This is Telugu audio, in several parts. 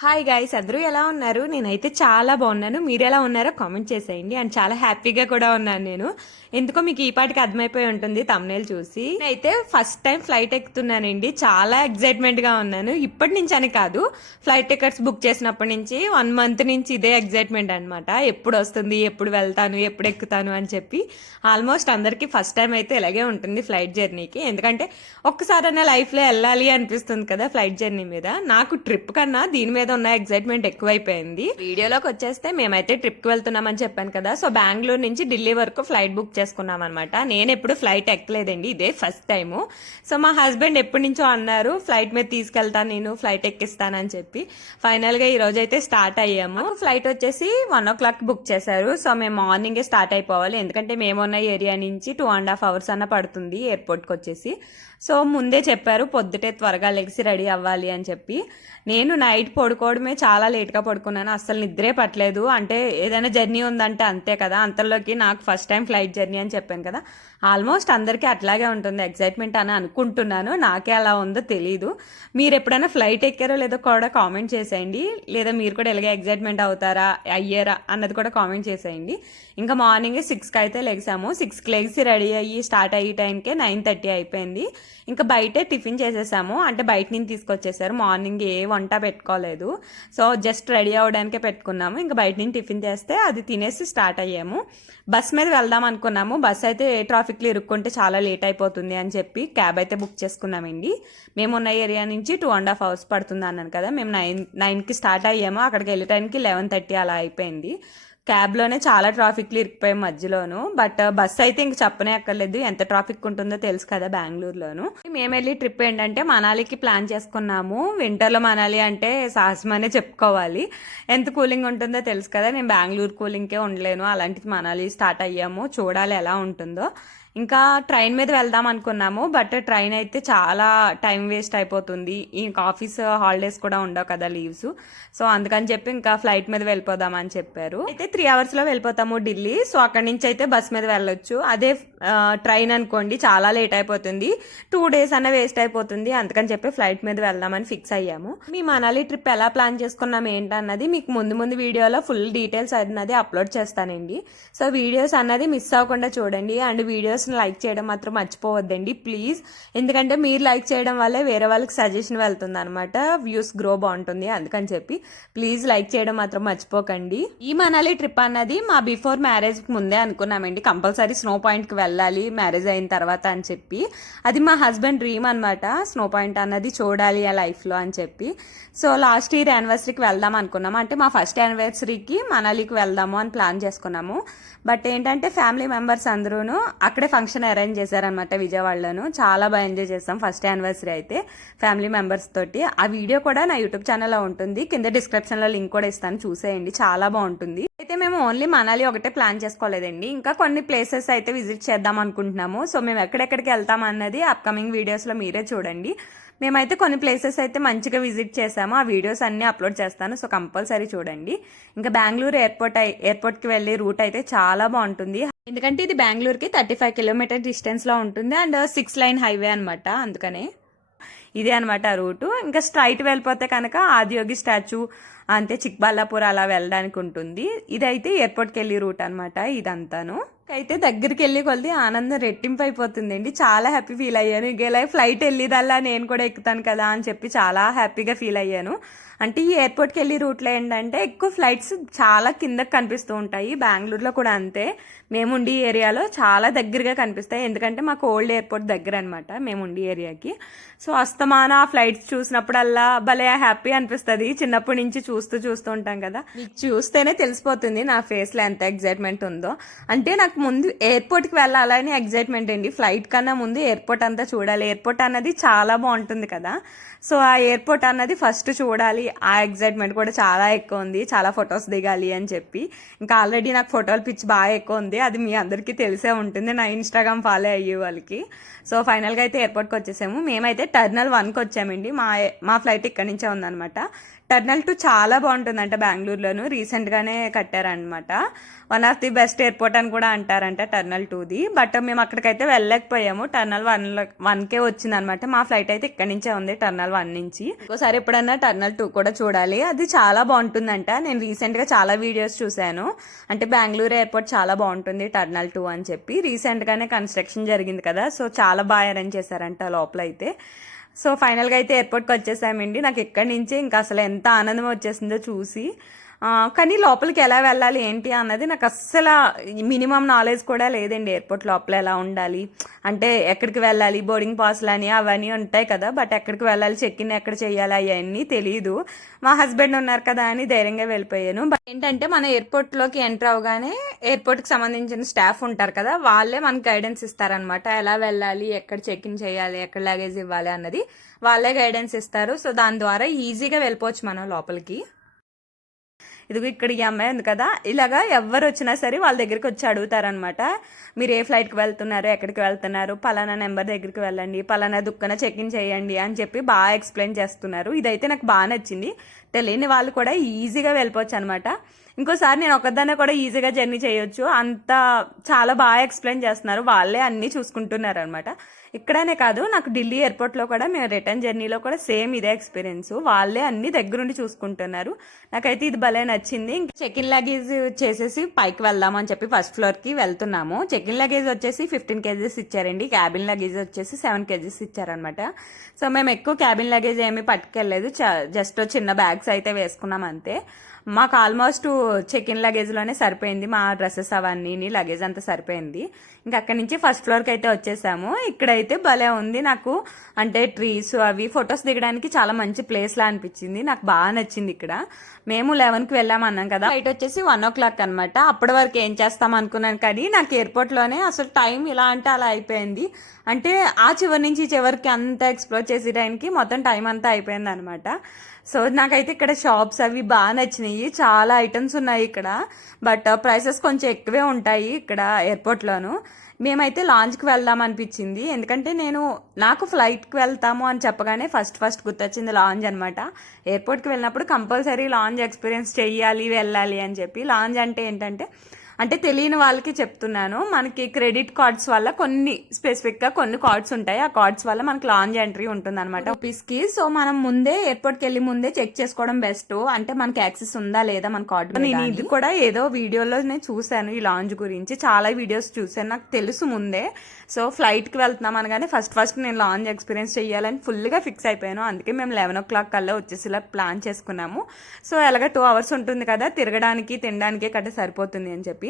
హాయ్ గైస్, అందరూ ఎలా ఉన్నారు? నేనైతే చాలా బాగున్నాను. మీరు ఎలా ఉన్నారో కామెంట్ చేసేయండి. అండ్ చాలా హ్యాపీగా కూడా ఉన్నాను నేను. ఎందుకో మీకు ఈ పాటికి అర్థమైపోయి ఉంటుంది తమ్నేల్ చూసి. నేనైతే ఫస్ట్ టైం ఫ్లైట్ ఎక్కుతున్నానండి. చాలా ఎక్సైట్మెంట్ గా ఉన్నాను. ఇప్పటి నుంచి అని కాదు, ఫ్లైట్ టికెట్స్ బుక్ చేసినప్పటి నుంచి 1 month నుంచి ఇదే ఎక్సైట్మెంట్ అనమాట. ఎప్పుడు వస్తుంది, ఎప్పుడు వెళ్తాను, ఎప్పుడు ఎక్కుతాను అని చెప్పి. ఆల్మోస్ట్ అందరికీ ఫస్ట్ టైం అయితే ఇలాగే ఉంటుంది ఫ్లైట్ జర్నీకి. ఎందుకంటే ఒక్కసారైనా లైఫ్ లో వెళ్ళాలి అనిపిస్తుంది కదా ఫ్లైట్ జర్నీ మీద. నాకు ట్రిప్ కన్నా దీని మీద ఉన్న ఎక్సైట్మెంట్ ఎక్కువైపోయింది. వీడియోలోకి వచ్చేస్తే మేమైతే ట్రిప్ కి వెళ్తున్నామని చెప్పాను కదా. సో బెంగళూరు నుంచి ఢిల్లీ వరకు ఫ్లైట్ బుక్ చేసుకున్నాం అనమాట. నేను ఎప్పుడు ఫ్లైట్ ఎక్కలేదండి, ఇదే ఫస్ట్ టైం. సో మా హస్బెండ్ ఎప్పటి నుంచో అన్నారు ఫ్లైట్ మీద తీసుకెళ్తాను, నేను ఫ్లైట్ ఎక్కిస్తానని చెప్పి. ఫైనల్ గా ఈ రోజు అయితే స్టార్ట్ అయ్యాము. ఫ్లైట్ వచ్చేసి 1 o'clock బుక్ చేశారు. సో మేము మార్నింగే స్టార్ట్ అయిపోవాలి, ఎందుకంటే మేమున్న ఏరియా నుంచి 2.5 hours అన్న పడుతుంది ఎయిర్పోర్ట్ కి వచ్చేసి. సో ముందే చెప్పారు పొద్దుటే త్వరగా లెగిసి రెడీ అవ్వాలి అని చెప్పి. నేను నైట్ పడుకోవడమే చాలా లేట్గా పడుకున్నాను, అస్సలు నిద్రే పట్టలేదు. అంటే ఏదైనా జర్నీ ఉందంటే అంతే కదా. అంతలోకి నాకు ఫస్ట్ టైం ఫ్లైట్ జర్నీ అని చెప్పాను కదా. ఆల్మోస్ట్ అందరికీ అట్లాగే ఉంటుంది ఎక్సైట్మెంట్ అని అనుకుంటున్నాను. నాకే అలా ఉందో తెలీదు. మీరు ఎప్పుడైనా ఫ్లైట్ ఎక్కారో లేదో కూడా కామెంట్ చేసేయండి. లేదా మీరు కూడా ఇలాగే ఎక్సైట్మెంట్ అవుతారా, అయ్యారా అన్నది కూడా కామెంట్ చేసేయండి. ఇంకా మార్నింగ్ 6కి అయితే లెగిసాము. 6కి లెగిసి రెడీ అయ్యి స్టార్ట్ అయ్యే టైంకే 9:30 అయిపోయింది. ఇంకా బయటే టిఫిన్ చేసేసాము, అంటే బయట నుంచి తీసుకొచ్చేసారు. మార్నింగ్ ఏ వంట పెట్టుకోలేదు, సో జస్ట్ రెడీ అవ్వడానికే పెట్టుకున్నాము. ఇంకా బయట నుంచి టిఫిన్ చేస్తే అది తినేసి స్టార్ట్ అయ్యాము. బస్ మీద వెళ్దాం అనుకున్నాము. బస్ అయితే ట్రాఫిక్లో ఇరుక్కుంటే చాలా లేట్ అయిపోతుంది అని చెప్పి క్యాబ్ అయితే బుక్ చేసుకున్నామండి. మేమున్న ఏరియా నుంచి 2.5 hours పడుతుంది అన్నాను కదా. మేము 9కి స్టార్ట్ అయ్యాము. అక్కడికి వెళ్ళే టైంకి 11:30 అలా అయిపోయింది. క్యాబ్లోనే చాలా ట్రాఫిక్లు ఇరికిపోయాం మధ్యలోను. బట్ బస్ అయితే ఇంక చెప్పనే అక్కర్లేదు, ఎంత ట్రాఫిక్ ఉంటుందో తెలుసు కదా బెంగళూరులోను. మేము వెళ్ళి ట్రిప్ ఏంటంటే మనాలికి ప్లాన్ చేసుకున్నాము. వింటర్లో మనాలి అంటే సాహసమనే చెప్పుకోవాలి. ఎంత కూలింగ్ ఉంటుందో తెలుసు కదా. నేను బెంగళూరు కూలింగ్కే ఉండలేను, అలాంటిది మనాలి స్టార్ట్ అయ్యాము. చూడాలి ఎలా ఉంటుందో. ఇంకా ట్రైన్ మీద వెళ్దాం అనుకున్నాము, బట్ ట్రైన్ అయితే చాలా టైం వేస్ట్ అయిపోతుంది. ఇంకా ఆఫీస్ హాలిడేస్ కూడా ఉండవు కదా, లీవ్స్. సో అందుకని చెప్పి ఇంకా ఫ్లైట్ మీద వెళ్ళిపోదామని చెప్పారు. అయితే 3 hours వెళ్ళిపోతాము ఢిల్లీ. సో అక్కడి నుంచి అయితే బస్ మీద వెళ్ళొచ్చు. అదే ట్రైన్ అనుకోండి చాలా లేట్ అయిపోతుంది, 2 days అన్న వేస్ట్ అయిపోతుంది. అందుకని చెప్పి ఫ్లైట్ మీద వెళ్దామని ఫిక్స్ అయ్యాము. మీ మనాలి ట్రిప్ ఎలా ప్లాన్ చేసుకున్నాం ఏంటన్నది మీకు ముందు వీడియోలో ఫుల్ డీటెయిల్స్ అన్నది అప్లోడ్ చేస్తానండి. సో వీడియోస్ అన్నది మిస్ అవ్వకుండా చూడండి. అండ్ వీడియోస్ లైక్ చేయడం మాత్రం మర్చిపోవద్దండి ప్లీజ్. ఎందుకంటే మీరు లైక్ చేయడం వల్లే వేరే వాళ్ళకి సజెషన్ వెళ్తుంది అనమాట, వ్యూస్ గ్రో బాగుంటుంది. అందుకని చెప్పి ప్లీజ్ లైక్ చేయడం మాత్రం మర్చిపోకండి. ఈ మనాలి ట్రిప్ అన్నది మా బిఫోర్ మ్యారేజ్ ముందే అనుకున్నామండి, కంపల్సరీ స్నో పాయింట్ కి వెళ్ళాలి మ్యారేజ్ అయిన తర్వాత అని చెప్పి. అది మా హస్బెండ్ డ్రీమ్ అనమాట, స్నో పాయింట్ అన్నది చూడాలి ఆ లైఫ్ లో అని చెప్పి. సో లాస్ట్ ఇయర్ యానివర్సరీకి వెళ్దాం అనుకున్నాము, అంటే మా ఫస్ట్ యానివర్సరీకి మనాలికి వెళ్దాము అని ప్లాన్ చేసుకున్నాము. బట్ ఏంటంటే ఫ్యామిలీ మెంబర్స్ అందరూను అక్కడే ఫంక్షన్ అరేంజ్ చేశారనమాట విజయవాడలోను. చాలా బాగా ఎంజాయ్ చేస్తాం ఫస్ట్ యానివర్సరీ అయితే ఫ్యామిలీ మెంబర్స్ తోటి. ఆ వీడియో కూడా నా యూట్యూబ్ ఛానల్లో ఉంటుంది, కింద డిస్క్రిప్షన్ లో లింక్ కూడా ఇస్తాను, చూసేయండి, చాలా బాగుంటుంది. అయితే మేము ఓన్లీ మనాలి ఒకటే ప్లాన్ చేసుకోలేదండి, ఇంకా కొన్ని ప్లేసెస్ అయితే విజిట్ చేద్దాం అనుకుంటున్నాము. సో మేము ఎక్కడెక్కడికి వెళ్తాం అన్నది అప్కమింగ్ వీడియోస్ లో మీరే చూడండి. మేమైతే కొన్ని ప్లేసెస్ అయితే మంచిగా విజిట్ చేసాము, ఆ వీడియోస్ అన్ని అప్లోడ్ చేస్తాను, సో కంపల్సరీ చూడండి. ఇంకా బెంగళూరు ఎయిర్పోర్ట్కి వెళ్ళే రూట్ అయితే చాలా బాగుంటుంది, ఎందుకంటే ఇది బెంగళూరుకి 35 kilometer డిస్టెన్స్ లో ఉంటుంది. అండ్ 6-lane హైవే అనమాట, అందుకనే ఇదే అనమాట రూటు. ఇంకా స్ట్రైట్ వెళ్ళిపోతే కనుక ఆదియోగి స్టాచ్యూ అంతే చిక్బల్లాపూర్ అలా వెళ్ళడానికి ఉంటుంది. ఇదైతే ఎయిర్పోర్ట్కి వెళ్ళి రూట్ అనమాట ఇదంతాను. అయితే దగ్గరికి వెళ్ళి కొద్ది ఆనందం రెట్టింపు అయిపోతుందండి, చాలా హ్యాపీ ఫీల్ అయ్యాను. ఇలా ఫ్లైట్ వెళ్ళేదల్లా నేను కూడా ఎక్కుతాను కదా అని చెప్పి చాలా హ్యాపీగా ఫీల్ అయ్యాను. అంటే ఈ ఎయిర్పోర్ట్కి వెళ్ళి రూట్లో ఏంటంటే ఎక్కువ ఫ్లైట్స్ చాలా కిందకి కనిపిస్తూ ఉంటాయి, బెంగళూరులో కూడా అంతే. మేముండి ఏరియాలో చాలా దగ్గరగా కనిపిస్తాయి, ఎందుకంటే మాకు ఓల్డ్ ఎయిర్పోర్ట్ దగ్గర అనమాట మేముండి ఏరియాకి. సో అస్తమాన ఆ ఫ్లైట్స్ చూసినప్పుడల్లా భలే హ్యాపీ అనిపిస్తుంది. చిన్నప్పటి నుంచి చూస్తూ ఉంటాం కదా, మీకు చూస్తేనే తెలిసిపోతుంది నా ఫేస్లో ఎంత ఎగ్జైట్మెంట్ ఉందో. అంటే నాకు ముందు ఎయిర్పోర్ట్కి వెళ్ళాలని ఎగ్జైట్మెంట్ అండి, ఫ్లైట్ కన్నా ముందు ఎయిర్పోర్ట్ అంతా చూడాలి. ఎయిర్పోర్ట్ అన్నది చాలా బాగుంటుంది కదా, సో ఆ ఎయిర్పోర్ట్ అన్నది ఫస్ట్ చూడాలి. ఆ ఎగ్జైట్మెంట్ కూడా చాలా ఎక్కువ ఉంది, చాలా ఫొటోస్ దిగాలి అని చెప్పి. ఇంకా ఆల్రెడీ నాకు ఫోటోలు పిచ్చి బాగా ఎక్కువ ఉంది, అది మీ అందరికీ తెలిసే ఉంటుంది నా ఇన్స్టాగ్రామ్ ఫాలో అయ్యే వాళ్ళకి. సో ఫైనల్గా అయితే ఎయిర్పోర్ట్కి వచ్చేసాము. మేమైతే Terminal 1కి వచ్చామండి, మా ఫ్లైట్ ఇక్కడి నుంచే ఉందనమాట. టర్నల్ 2 చాలా బాగుంటుందంట బెంగళూరులోను, రీసెంట్గానే కట్టారనమాట. One of the best airport అని కూడా అంటారంట టర్నల్ 2ది. బట్ మేము అక్కడికైతే వెళ్ళలేకపోయాము, టర్నల్ 1కే వచ్చిందనమాట. మా ఫ్లైట్ అయితే ఇక్కడి నుంచే ఉంది టర్నల్ 1 నుంచి. ఇంకోసారి ఎప్పుడన్నా టర్నల్ 2 కూడా చూడాలి, అది చాలా బాగుంటుందంట. నేను రీసెంట్గా చాలా వీడియోస్ చూశాను, అంటే బెంగళూరు ఎయిర్పోర్ట్ చాలా బాగుంటుంది టర్నల్ 2 అని చెప్పి. రీసెంట్గానే కన్స్ట్రక్షన్ జరిగింది కదా, సో చాలా బాగా అరేంజ్ చేశారంట లోపల అయితే. సో ఫైనల్గా అయితే ఎయిర్పోర్ట్కి వచ్చేసామండి. నాకు ఎక్కడి నుంచి ఇంకా అసలు ఎంత ఆనందం వచ్చేసిందో చూసి. కానీ లోపలికి ఎలా వెళ్ళాలి ఏంటి అన్నది నాకు అస్సలు మినిమం నాలెడ్జ్ కూడా లేదండి. ఎయిర్పోర్ట్ లోపల ఎలా ఉండాలి అంటే ఎక్కడికి వెళ్ళాలి, బోర్డింగ్ పాస్లు అని అవన్నీ ఉంటాయి కదా, బట్ ఎక్కడికి వెళ్ళాలి, చెక్ ఇన్ ఎక్కడ చేయాలి అవన్నీ తెలియదు. మా హస్బెండ్ ఉన్నారు కదా అని ధైర్యంగా వెళ్ళిపోయాను. బట్ ఏంటంటే మన ఎయిర్పోర్ట్లోకి ఎంటర్ అవగానే ఎయిర్పోర్ట్కి సంబంధించిన స్టాఫ్ ఉంటారు కదా, వాళ్ళే మనకి గైడెన్స్ ఇస్తారనమాట. ఎలా వెళ్ళాలి, ఎక్కడ చెక్ ఇన్ చేయాలి, ఎక్కడ లగేజ్ ఇవ్వాలి అన్నది వాళ్ళే గైడెన్స్ ఇస్తారు. సో దాని ద్వారా ఈజీగా వెళ్ళిపోవచ్చు మనం లోపలికి. ఇదిగో ఇక్కడ ఈ అమ్మాయి ఉంది కదా, ఇలాగా ఎవరు వచ్చినా సరే వాళ్ళ దగ్గరికి వచ్చి అడుగుతారనమాట. మీరు ఏ ఫ్లైట్కి వెళ్తున్నారు, ఎక్కడికి వెళ్తున్నారు, పలానా నెంబర్ దగ్గరికి వెళ్ళండి, పలానా దుక్కన చెక్ ఇన్ చేయండి అని చెప్పి బాగా ఎక్స్ప్లెయిన్ చేస్తున్నారు. ఇదైతే నాకు బాగా నచ్చింది. తెలియని వాళ్ళు కూడా ఈజీగా వెళ్ళిపోవచ్చు అనమాట. ఇంకోసారి నేను ఒకదాన్ని కూడా ఈజీగా జర్నీ చేయొచ్చు, అంత చాలా బాగా ఎక్స్ప్లెయిన్ చేస్తున్నారు. వాళ్ళే అన్నీ చూసుకుంటున్నారు అనమాట. ఇక్కడనే కాదు, నాకు ఢిల్లీ ఎయిర్పోర్ట్లో కూడా మేము రిటర్న్ జర్నీలో కూడా సేమ్ ఇదే ఎక్స్పీరియన్స్. వాళ్ళే అన్ని దగ్గరుండి చూసుకుంటున్నారు. నాకైతే ఇది భలే నచ్చింది. ఇంకా చెక్ ఇన్ లగేజ్ చేసేసి పైకి వెళ్దామని చెప్పి ఫస్ట్ ఫ్లోర్కి వెళ్తున్నాము. చెక్ ఇన్ లగేజ్ వచ్చేసి 15 kgs ఇచ్చారండి, క్యాబిన్ లగేజ్ వచ్చేసి 7 kgs ఇచ్చారనమాట. సో మేము ఎక్కువ క్యాబిన్ లగేజ్ ఏమీ పట్టుకెళ్ళలేదు, జస్ట్ చిన్న బ్యాగ్స్ అయితే వేసుకున్నాం అంతే. మాకు ఆల్మోస్ట్ చెక్ ఇన్ లగేజ్లోనే సరిపోయింది, మా డ్రెస్సెస్ అవన్నీ లగేజ్ అంతా సరిపోయింది. ఇంకా అక్కడి నుంచి ఫస్ట్ ఫ్లోర్కి అయితే వచ్చేసాము. ఇక్కడైతే భలే ఉంది నాకు, అంటే ట్రీస్ అవి ఫొటోస్ దిగడానికి చాలా మంచి ప్లేస్లా అనిపించింది. నాకు బాగా నచ్చింది. ఇక్కడ మేము 11కి వెళ్ళామన్నాం కదా, ఫ్లైట్ వచ్చేసి 1 o'clock అనమాట. అప్పటి వరకు ఏం చేస్తాం అనుకున్నాను, కానీ నాకు ఎయిర్పోర్ట్లోనే అసలు టైం ఇలా అంటే అలా అయిపోయింది. అంటే ఆ చివరి నుంచి చివరికి అంతా ఎక్స్ప్లోర్ చేసేయడానికి మొత్తం టైం అంతా అయిపోయింది అనమాట. సో నాకైతే ఇక్కడ షాప్స్ అవి బాగా నచ్చినాయి, చాలా ఐటమ్స్ ఉన్నాయి ఇక్కడ. బట్ ప్రైసెస్ కొంచెం ఎక్కువే ఉంటాయి ఇక్కడ ఎయిర్పోర్ట్లోను. మేమైతే లాంజ్కి వెళ్దాం అనిపించింది, ఎందుకంటే నాకు ఫ్లైట్కి వెళ్తాము అని చెప్పగానే ఫస్ట్ గుర్తొచ్చింది లాంజ్ అనమాట. ఎయిర్పోర్ట్కి వెళ్ళినప్పుడు కంపల్సరీ లాంజ్ ఎక్స్పీరియన్స్ చెయ్యాలి, వెళ్ళాలి అని చెప్పి. లాంజ్ అంటే ఏంటంటే, అంటే తెలియని వాళ్ళకి చెప్తున్నాను, మనకి క్రెడిట్ కార్డ్స్ వల్ల స్పెసిఫిక్గా కొన్ని కార్డ్స్ ఉంటాయి, ఆ కార్డ్స్ వల్ల మనకి లాంజ్ ఎంట్రీ ఉంటుంది అనమాట రూపీస్కి. సో మనం ముందే ఎయిర్పోర్ట్కి వెళ్ళి ముందే చెక్ చేసుకోవడం బెస్ట్, అంటే మనకి యాక్సెస్ ఉందా లేదా మన కార్డు. నేను ఇది కూడా ఏదో వీడియోలో నేను చూశాను, ఈ లాంజ్ గురించి చాలా వీడియోస్ చూశాను, నాకు తెలుసు ముందే. సో ఫ్లైట్కి వెళ్తున్నాం అనగానే ఫస్ట్ నేను లాంజ్ ఎక్స్పీరియన్స్ చేయాలని ఫుల్గా ఫిక్స్ అయిపోయాను. అందుకే మేము 11 o'clock కల్లా వచ్చేసి ఇలా ప్లాన్ చేసుకున్నాము. సో ఎలాగ 2 hours ఉంటుంది కదా, తిరగడానికి తినడానికి కట్ట సరిపోతుంది అని చెప్పి.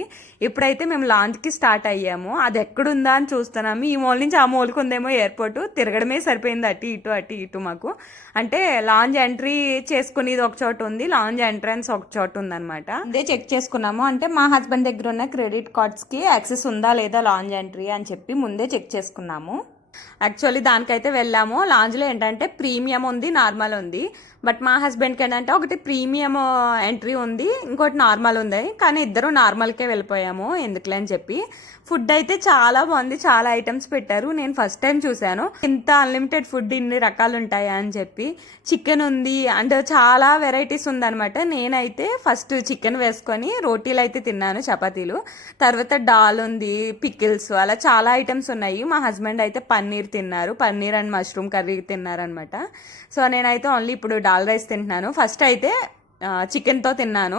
ఇప్పుడైతే మేము లాంజ్కి స్టార్ట్ అయ్యాము. అది ఎక్కడుందా అని చూస్తున్నాము. ఈ మూల నుంచి ఆ మూలకు ఉందేమో ఎయిర్పోర్ట్, తిరగడమే సరిపోయింది అటు ఇటు మాకు. అంటే లాంజ్ ఎంట్రీ చేసుకునేది ఒక చోట ఉంది, లాంజ్ ఎంట్రన్స్ ఒక చోట ఉందన్నమాట. అదే చెక్ చేసుకున్నాము, అంటే మా హస్బెండ్ దగ్గర ఉన్న క్రెడిట్ కార్డ్స్కి యాక్సెస్ ఉందా లేదా లాంజ్ ఎంట్రీ అని చెప్పి ముందే చెక్ చేసుకున్నాము. యాక్చువల్లీ దానికైతే వెళ్ళాము. లాంజ్లో ఏంటంటే ప్రీమియం ఉంది, నార్మల్ ఉంది. బట్ మా హస్బెండ్కి ఏంటంటే ఒకటి ప్రీమియం ఎంట్రీ ఉంది, ఇంకోటి నార్మల్ ఉంది. కానీ ఇద్దరు నార్మల్కే వెళ్ళిపోయాము, ఎందుకులే అని చెప్పి. ఫుడ్ అయితే చాలా బాగుంది, చాలా ఐటమ్స్ పెట్టారు. నేను ఫస్ట్ టైం చూశాను ఇంత అన్లిమిటెడ్ ఫుడ్ ఇన్ని రకాలు ఉంటాయా అని చెప్పి. చికెన్ ఉంది అండ్ చాలా వెరైటీస్ ఉందనమాట. నేనైతే ఫస్ట్ చికెన్ వేసుకొని రోటీలు అయితే తిన్నాను, చపాతీలు. తర్వాత డాల్ ఉంది, పికిల్స్, అలా చాలా ఐటమ్స్ ఉన్నాయి. మా హస్బెండ్ అయితే పన్నీర్ తిన్నారు, పన్నీర్ అండ్ మష్రూమ్ కర్రీ తిన్నారనమాట. సో నేనైతే ఓన్లీ ఇప్పుడు డాల్ రైస్ తింటున్నాను. ఫస్ట్ అయితే చికెన్తో తిన్నాను.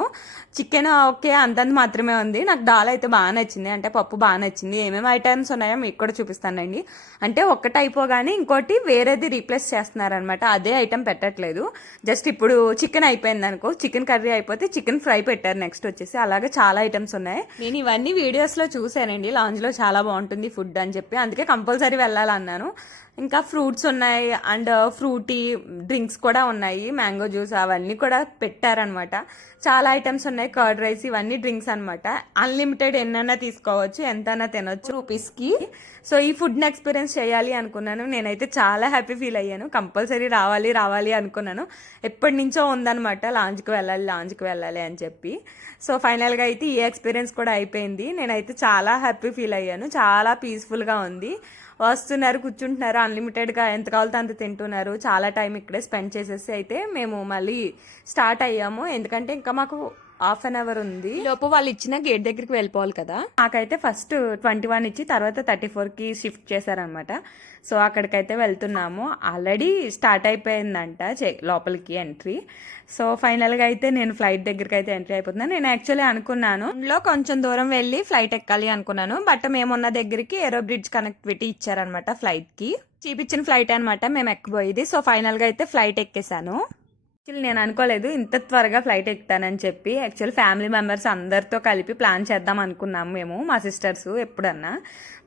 చికెన్ ఓకే అంతంత మాత్రమే ఉంది. నాకు దాల్ అయితే బాగా నచ్చింది, అంటే పప్పు బాగా నచ్చింది. ఏమేమి ఐటమ్స్ ఉన్నాయో మీకు కూడా చూపిస్తానండి. అంటే ఒక్కటి అయిపోగానే ఇంకోటి వేరేది రీప్లేస్ చేస్తున్నారనమాట, అదే ఐటమ్ పెట్టట్లేదు. జస్ట్ ఇప్పుడు చికెన్ అయిపోయింది అనుకో, చికెన్ కర్రీ అయిపోతే చికెన్ ఫ్రై పెట్టారు నెక్స్ట్ వచ్చేసి. అలాగే చాలా ఐటమ్స్ ఉన్నాయి. నేను ఇవన్నీ వీడియోస్లో చూసానండి, లాంజ్లో చాలా బాగుంటుంది ఫుడ్ అని చెప్పి, అందుకే కంపల్సరీ వెళ్ళాలన్నాను. ఇంకా ఫ్రూట్స్ ఉన్నాయి అండ్ ఫ్రూటీ డ్రింక్స్ కూడా ఉన్నాయి, మ్యాంగో జ్యూస్ అవన్నీ కూడా పెట్టారనమాట. చాలా ఐటమ్స్ ఉన్నాయి, కర్డ్ రైస్, ఇవన్నీ డ్రింక్స్ అనమాట. అన్లిమిటెడ్ ఎన్నైనా తీసుకోవచ్చు, ఎంతైనా తినొచ్చు రూపీస్కి. సో ఈ ఫుడ్ని ఎక్స్పీరియన్స్ చేయాలి అనుకున్నాను. నేనైతే చాలా హ్యాపీ ఫీల్ అయ్యాను, కంపల్సరీ రావాలి అనుకున్నాను. ఎప్పటి నుంచో ఉందనమాట లాంజ్కి వెళ్ళాలి అని చెప్పి. సో ఫైనల్గా అయితే ఈ ఎక్స్పీరియన్స్ కూడా అయిపోయింది. నేనైతే చాలా హ్యాపీ ఫీల్ అయ్యాను, చాలా పీస్ఫుల్గా ఉంది. వస్తున్నారు, కూర్చుంటున్నారు, అన్లిమిటెడ్గా ఎంత కావాలో అంత తింటున్నారు. చాలా టైం ఇక్కడే స్పెండ్ చేసేసి అయితే మేము మళ్ళీ స్టార్ట్ అయ్యాము. ఎందుకంటే ఇంకా మాకు హాఫ్ అన్ అవర్ ఉంది, లోపు వాళ్ళు ఇచ్చిన గేట్ దగ్గరికి వెళ్ళిపోవాలి కదా. నాకైతే ఫస్ట్ 21 ఇచ్చి తర్వాత 34కి షిఫ్ట్ చేశారనమాట. సో అక్కడికైతే వెళ్తున్నాము. ఆల్రెడీ స్టార్ట్ అయిపోయిందంట లోపలికి ఎంట్రీ. సో ఫైనల్గా అయితే నేను ఫ్లైట్ దగ్గరికి అయితే ఎంట్రీ అయిపోతున్నాను. నేను యాక్చువల్లీ అనుకున్నాను ఇంట్లో కొంచెం దూరం వెళ్ళి ఫ్లైట్ ఎక్కాలి అనుకున్నాను. బట్ మేమున్న దగ్గరికి ఏరో బ్రిడ్జ్ కనెక్టివిటీ ఇచ్చారనమాట ఫ్లైట్కి. చూపించిన ఫ్లైట్ అనమాట మేము ఎక్కబోయేది. సో ఫైనల్గా అయితే ఫ్లైట్ ఎక్కేసాను. యాక్చువల్లీ నేను అనుకోలేదు ఇంత త్వరగా ఫ్లైట్ ఎక్కుతానని చెప్పి. యాక్చువల్ ఫ్యామిలీ మెంబర్స్ అందరితో కలిపి ప్లాన్ చేద్దాం అనుకున్నాము మేము, మా సిస్టర్స్ ఎప్పుడన్నా.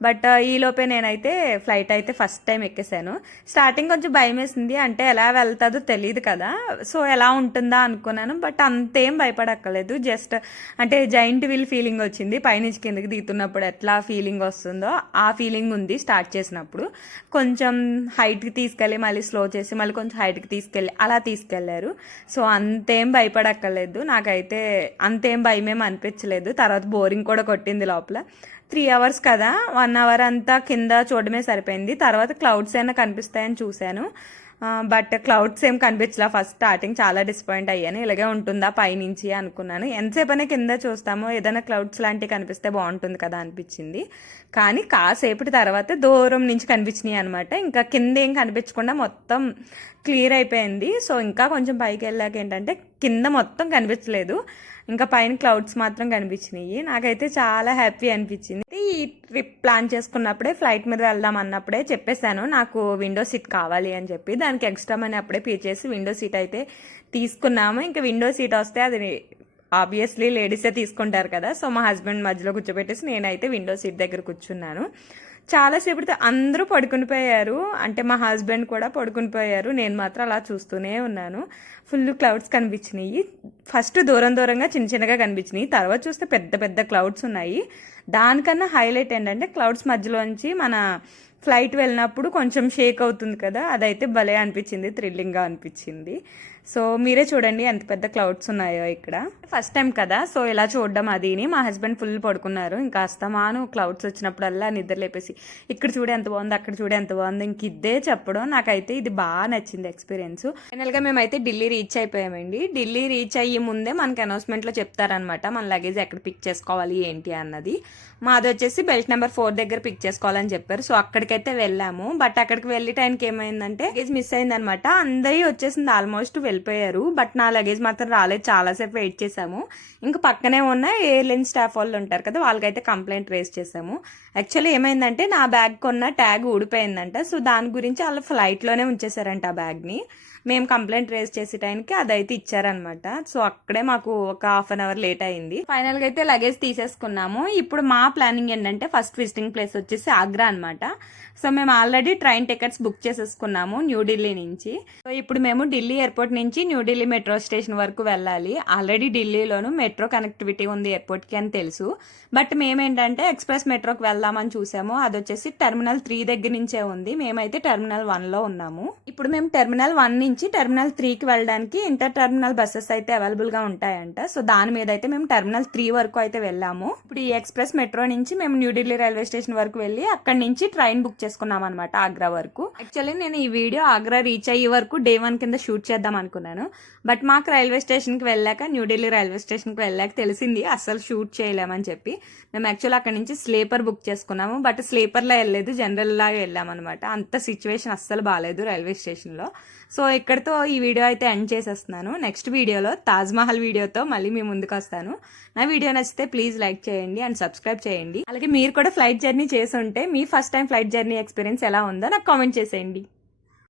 బట్ ఈలోపే నేనైతే ఫ్లైట్ అయితే ఫస్ట్ టైం ఎక్కేసాను. స్టార్టింగ్ కొంచెం భయం వేసింది, అంటే ఎలా వెళ్తుందో తెలియదు కదా, సో ఎలా ఉంటుందా అనుకున్నాను. బట్ అంతేం భయపడక్కర్లేదు. జస్ట్ అంటే జైంట్ వీల్ ఫీలింగ్ వచ్చింది. పైనుంచి కిందకి దిగుతున్నప్పుడు ఎట్లా ఫీలింగ్ వస్తుందో ఆ ఫీలింగ్ ఉంది స్టార్ట్ చేసినప్పుడు. కొంచెం హైట్కి తీసుకెళ్ళి మళ్ళీ స్లో చేసి మళ్ళీ కొంచెం హైట్కి తీసుకెళ్ళి అలా తీసుకెళ్లారు. సో అంతేం భయపడక్కర్లేదు. నాకైతే అంతేం భయమేం అనిపించలేదు. తర్వాత బోరింగ్ కూడా కొట్టింది లోపల. 3 hours కదా, 1 hour అంతా కింద చూడడమే సరిపోయింది. తర్వాత క్లౌడ్స్ అయినా కనిపిస్తాయని చూశాను, బట్ క్లౌడ్స్ ఏం కనిపించలా. ఫస్ట్ స్టార్టింగ్ చాలా డిసప్పాయింట్ అయ్యాను. ఇలాగే ఉంటుందా పైనుంచి అనుకున్నాను. ఎంతసేపనే కింద చూస్తామో ఏదైనా క్లౌడ్స్ లాంటివి కనిపిస్తే బాగుంటుంది కదా అనిపించింది. కానీ కాసేపటి తర్వాత దూరం నుంచి కనిపించినాయి అనమాట. ఇంకా కింద ఏం కనిపించకుండా మొత్తం క్లియర్ అయిపోయింది. సో ఇంకా కొంచెం పైకి వెళ్ళాక ఏంటంటే కింద మొత్తం కనిపించలేదు, ఇంకా పైన క్లౌడ్స్ మాత్రం కనిపించినాయి. నాకైతే చాలా హ్యాపీ అనిపించింది. ఈ ట్రిప్ ప్లాన్ చేసుకున్నప్పుడే ఫ్లైట్ మీద వెళ్దాం అన్నప్పుడే చెప్పేశాను నాకు విండో సీట్ కావాలి అని చెప్పి. దానికి ఎక్స్ట్రా మనీ అప్పుడే పే చేసి విండో సీట్ అయితే తీసుకున్నాము. ఇంకా విండో సీట్ వస్తే అది ఆబ్వియస్లీ లేడీసే తీసుకుంటారు కదా. సో మా హస్బెండ్ మధ్యలో కూర్చోబెట్టేసి నేనైతే విండో సీట్ దగ్గర కూర్చున్నాను. చాలాసేపటితో అందరూ పడుకుని పోయారు, అంటే మా హస్బెండ్ కూడా పడుకుని పోయారు. నేను మాత్రం అలా చూస్తూనే ఉన్నాను. Full clouds కనిపించినాయి. ఫస్ట్ దూరం దూరంగా చిన్న చిన్నగా కనిపించినాయి, తర్వాత చూస్తే పెద్ద పెద్ద క్లౌడ్స్ ఉన్నాయి. దానికన్నా హైలైట్ ఏంటంటే క్లౌడ్స్ మధ్యలోంచి మన ఫ్లైట్ వెళ్ళినప్పుడు కొంచెం షేక్ అవుతుంది కదా, అదైతే భలే అనిపించింది, థ్రిల్లింగ్గా అనిపించింది. సో మీరే చూడండి ఎంత పెద్ద క్లౌడ్స్ ఉన్నాయో ఇక్కడ. ఫస్ట్ టైం కదా, సో ఇలా చూడడం అదిని. మా హస్బెండ్ ఫుల్ పడుకున్నారు. ఇంకా అస్తమాను క్లౌడ్స్ వచ్చినప్పుడల్లా నిద్ర లేపేసి ఇక్కడ చూడే ఎంత బాగుంది, అక్కడ చూడే ఎంత బాగుంది, ఇంక ఇదే చెప్పడం. నాకైతే ఇది బాగా నచ్చింది ఎక్స్పీరియన్స్. ఫైనల్గా మేమైతే ఢిల్లీ రీచ్ అయిపోయామండి. ఢిల్లీ రీచ్ అయ్యే ముందే మనకి అనౌన్స్మెంట్లో చెప్తారనమాట మన లగేజ్ ఎక్కడ పిక్ చేసుకోవాలి ఏంటి అన్నది. మాది వచ్చేసి బెల్ట్ నెంబర్ 4 దగ్గర పిక్ చేసుకోవాలని చెప్పారు. సో అక్కడికైతే వెళ్ళాము. బట్ అక్కడికి వెళ్ళే టైంకి ఏమైందంటే లగేజ్ మిస్ అయిందనమాట. అందరి వచ్చేసింది, ఆల్మోస్ట్ వెళ్ళిపోయారు. బట్ నా లగేజ్ మాత్రం రాలేదు. చాలాసేపు వెయిట్ చేసాము. ఇంకా పక్కనే ఉన్న ఎయిర్లైన్ స్టాఫ్ వాళ్ళు ఉంటారు కదా, వాళ్ళకైతే కంప్లైంట్ రేస్ చేసాము. యాక్చువల్లీ ఏమైందంటే నా బ్యాగ్ కొన్న ట్యాగ్ ఊడిపోయిందంట. సో దాని గురించి వాళ్ళు ఫ్లైట్లోనే ఉంచేసారంట ఆ బ్యాగ్ని. మేము కంప్లైంట్ రేస్ చేసే టైంకి అదైతే ఇచ్చారనమాట. సో అక్కడే మాకు ఒక హాఫ్ అన్ అవర్ లేట్ అయింది. ఫైనల్గా అయితే లగేజ్ తీసేసుకున్నాము. ఇప్పుడు మా ప్లానింగ్ ఏంటంటే ఫస్ట్ విజిటింగ్ ప్లేస్ వచ్చేసి ఆగ్రా అనమాట. సో మేము ఆల్రెడీ ట్రైన్ టికెట్స్ బుక్ చేసేసుకున్నాము న్యూఢిల్లీ నుంచి. సో ఇప్పుడు మేము ఢిల్లీ ఎయిర్పోర్ట్ నుంచి న్యూఢిల్లీ మెట్రో స్టేషన్ వరకు వెళ్ళాలి. ఆల్రెడీ ఢిల్లీలోను మెట్రో కనెక్టివిటీ ఉంది ఎయిర్పోర్ట్కి అని తెలుసు. బట్ మేమేంటంటే ఎక్స్ప్రెస్ మెట్రోకి వెళ్దామని చూసాము. అది వచ్చేసి టెర్మినల్ 3 దగ్గర నుంచే ఉంది. మేమైతే టెర్మినల్ 1లో ఉన్నాము. ఇప్పుడు మేము టెర్మినల్ 1 నుంచి టెర్మినల్ 3కి వెళ్ళడానికి ఇంటర్ టెర్మినల్ బస్సెస్ అయితే అవైలబుల్గా ఉంటాయంట. సో దాని మీద అయితే మేము టెర్మినల్ 3 వరకు అయితే వెళ్ళాము. ఇప్పుడు ఈ ఎక్స్ప్రెస్ మెట్రో నుంచి మేము న్యూఢిల్లీ రైల్వే స్టేషన్ వరకు వెళ్ళి అక్కడి నుంచి ట్రైన్ బుక్ చేసుకున్నాం అనమాట ఆగ్రా వరకు. యాక్చువల్లీ నేను ఈ వీడియో ఆగ్రా రీచ్ అయ్యే వరకు Day 1 కింద షూట్ చేద్దాం అనుకున్నాను. బట్ మాకు రైల్వే స్టేషన్కి వెళ్ళాక, న్యూఢిల్లీ రైల్వే స్టేషన్కి వెళ్ళాక తెలిసింది అస్సలు షూట్ చేయలేమని చెప్పి. మేము యాక్చువల్లీ అక్కడ నుంచి స్లీపర్ బుక్ చేసుకున్నాము. బట్ స్లీపర్లో వెళ్ళలేదు, జనరల్ లాగా వెళ్ళామన్నమాట. అంత సిచ్యువేషన్ అస్సలు బాగాలేదు రైల్వే స్టేషన్లో. సో ఇక్కడితో ఈ వీడియో అయితే ఎండ్ చేసేస్తున్నాను. నెక్స్ట్ వీడియోలో తాజ్మహల్ వీడియోతో మళ్ళీ మీ ముందుకు వస్తాను. నా వీడియో నచ్చితే ప్లీజ్ లైక్ చేయండి అండ్ సబ్స్క్రైబ్ చేయండి. అలాగే మీరు కూడా ఫ్లైట్ జర్నీ చేసి ఉంటే మీ first time flight journey experience ఎలా ఉందో నాకు కామెంట్ చేసేయండి.